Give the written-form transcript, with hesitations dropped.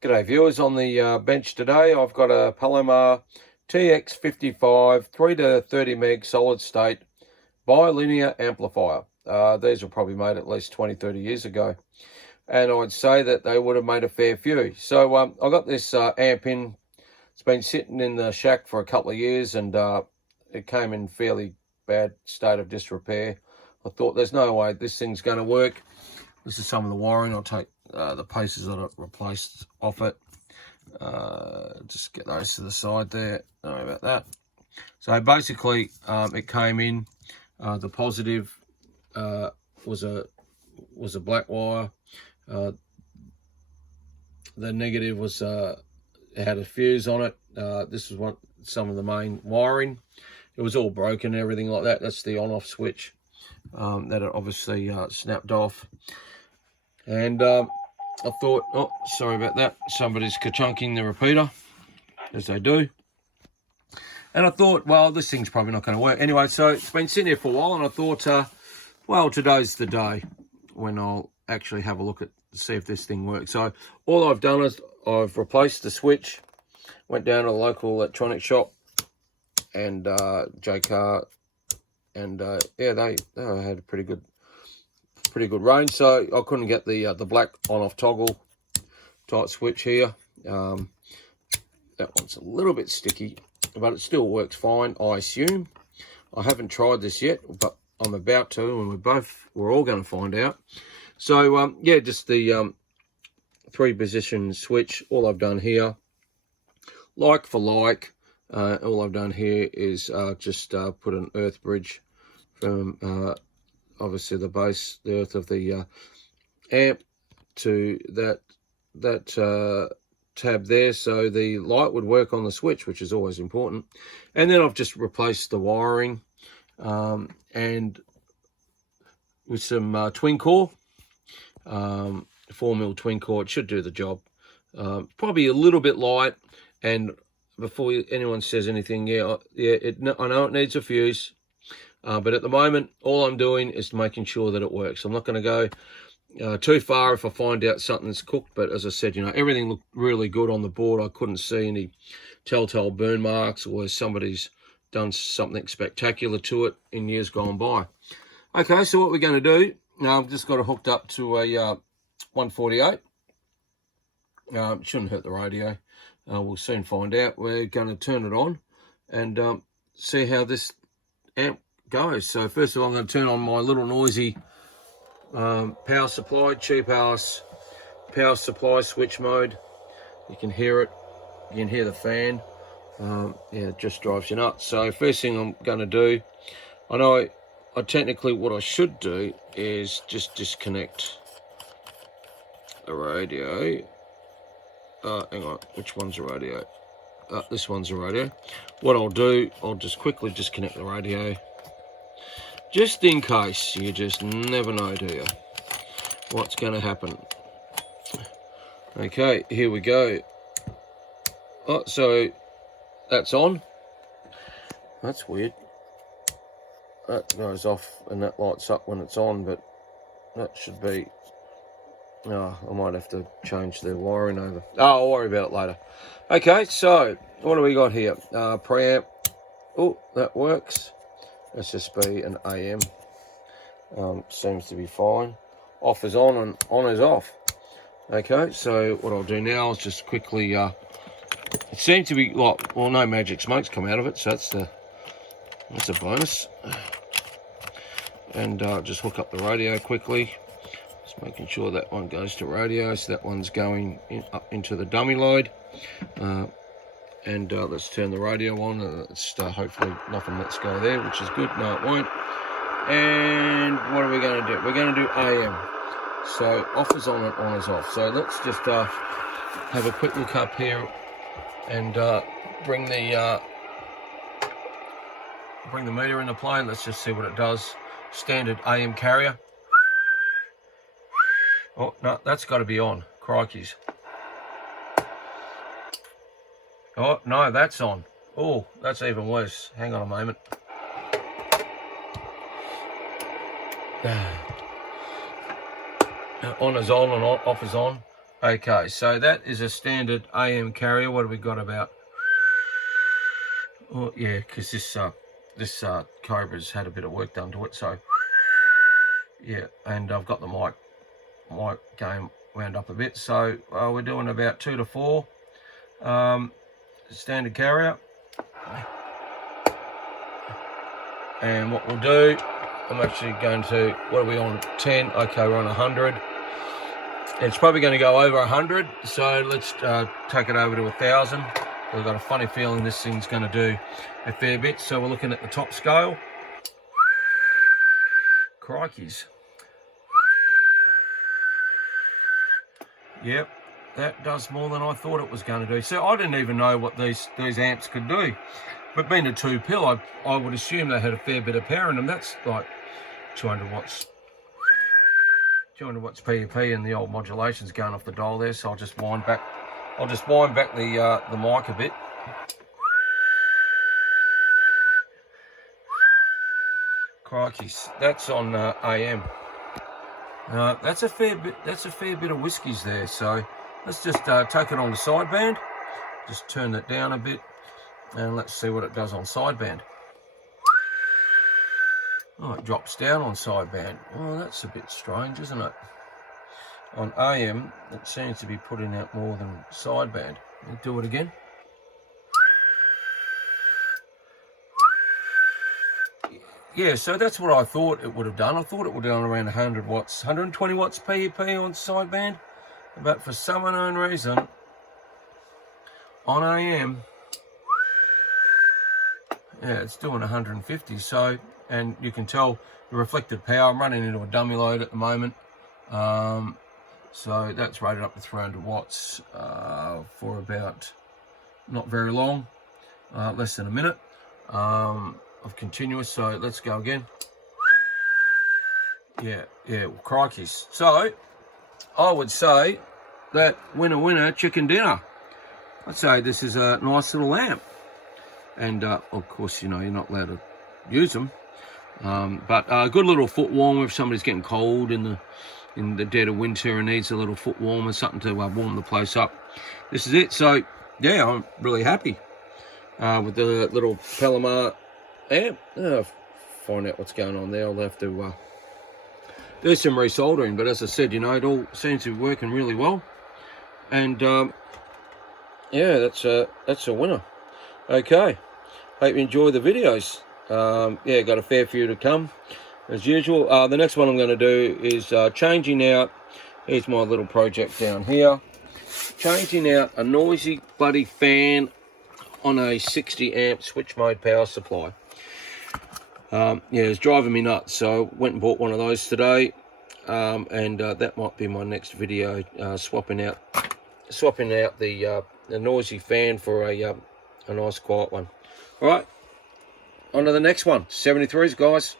G'day viewers, on the bench today I've got a Palomar TX55 3 to 30 meg solid state bilinear amplifier. These were probably made at least 20-30 years ago, and I'd say that they would have made a fair few. So I got this amp in. It's been sitting in the shack for a couple of years, and it came in fairly bad state of disrepair. I thought there's no way this thing's going to work. This is some of the wiring. I'll take the pieces that I replaced off it. Just get those to the side there. Sorry about that. So basically, it came in. The positive was a black wire. The negative was it had a fuse on it. This was some of the main wiring. It was all broken and everything like that. That's the on-off switch that it obviously snapped off. And I thought, oh, sorry about that. Somebody's ka-chunking the repeater, as they do. And I thought, well, this thing's probably not going to work. Anyway, so it's been sitting here for a while, and I thought, well, today's the day when I'll actually have a look at, see if this thing works. So all I've done is I've replaced the switch, went down to the local electronic shop, and Jaycar, and yeah, they had a pretty good range. So I couldn't get the black on-off toggle type switch here. That one's a little bit sticky, but it still works fine, I assume. I haven't tried this yet, but I'm about to, and we're all going to find out. So yeah, just the 3-position switch. All I've done here, like for like, all I've done here is just put an earth bridge from obviously the base, the earth of the amp, to that tab there, so the light would work on the switch, which is always important. And then I've just replaced the wiring and with some twin core, 4mm twin core. It should do the job. Probably a little bit light, and before anyone says anything, I know it needs a fuse. But at the moment, all I'm doing is making sure that it works. I'm not going to go too far if I find out something's cooked. But as I said, everything looked really good on the board. I couldn't see any telltale burn marks or where somebody's done something spectacular to it in years gone by. Okay, so what we're going to do, now I've just got it hooked up to a 148. It shouldn't hurt the radio. We'll soon find out. We're going to turn it on and see how this amp goes. So first of all, I'm going to turn on my little noisy power supply, cheap ass power supply switch mode. You can hear it. You can hear the fan. Yeah, it just drives you nuts. So first thing I'm going to do, I know I technically what I should do is just disconnect the radio. Hang on, which one's a radio? This one's a radio. What I'll do, I'll just quickly disconnect the radio, just in case. You just never know, do you, what's going to happen. Okay, here we go. Oh, so that's on. That's weird. That goes off and that lights up when it's on, but that should be... Oh, I might have to change the wiring over. Oh, I'll worry about it later. Okay, so what do we got here? Preamp. Oh, that works. Let's just be an AM. Seems to be fine. Off is on and on is off. Okay, so what I'll do now is just quickly... it seems to be like, well, no magic smoke's come out of it, so that's a bonus. And just hook up the radio quickly. Just making sure that one goes to radio, so that one's going up into the dummy load. And let's turn the radio on. It's hopefully nothing lets go there, which is good. No, it won't. And what are we going to do? We're going to do AM. So off is on and on is off. So let's just have a quick look up here and bring the meter into play. Let's just see what it does. Standard AM carrier. Oh, no, that's got to be on. Crikeys. Oh, no, that's on. Oh, that's even worse. Hang on a moment. On is on and off is on. Okay, so that is a standard AM carrier. What have we got about? Oh yeah, because this Cobra's had a bit of work done to it, so yeah. And I've got the mic game wound up a bit, so we're doing about 2 to 4 standard carrier. And what we'll do, I'm actually going to, what are we on, 10? Okay, we're on 100. It's probably going to go over 100, so let's take it over to 1,000. I've got a funny feeling this thing's going to do a fair bit. So we're looking at the top scale. Crikeys. Yep, that does more than I thought it was going to do. So I didn't even know what these amps could do. But being a 2-pill, I would assume they had a fair bit of power in them. That's like 200 watts. 200 watts PEP, and the old modulation's going off the dial there. So I'll just wind back. I'll just wind back the mic a bit. Crikeys, that's on AM. That's a fair bit. That's a fair bit of whiskies there. So let's just take it on the sideband. Just turn that down a bit, and let's see what it does on sideband. Oh, it drops down on sideband. Oh, that's a bit strange, isn't it? On AM, it seems to be putting out more than sideband. Let's do it again. Yeah, so that's what I thought it would have done. I thought it would have done around 100 watts, 120 watts PEP on sideband. But for some unknown reason, on AM, yeah, it's doing 150. So, and you can tell the reflected power. I'm running into a dummy load at the moment. So that's rated up to 300 watts for about not very long, less than a minute of continuous. So let's go again. Yeah, well, crikeys. So I would say that winner, chicken dinner. I'd say this is a nice little amp. And of course, you know, you're not allowed to use them. But a good little foot warmer if somebody's getting cold in the dead of winter and needs a little foot warmer, something to warm the place up. This is it. So yeah, I'm really happy with the little Palomar amp. Find out what's going on there. I'll have to do some resoldering, but as I said, you know, it all seems to be working really well. And yeah, that's a winner. Okay, hope you enjoy the videos. Yeah, got a fair few to come as usual. The next one I'm going to do is changing out, here's my little project down here, changing out a noisy bloody fan on a 60 amp switch mode power supply. Yeah, it's driving me nuts, so went and bought one of those today, and that might be my next video, swapping out the noisy fan for a nice quiet one. All right, on to the next one. 73s, guys.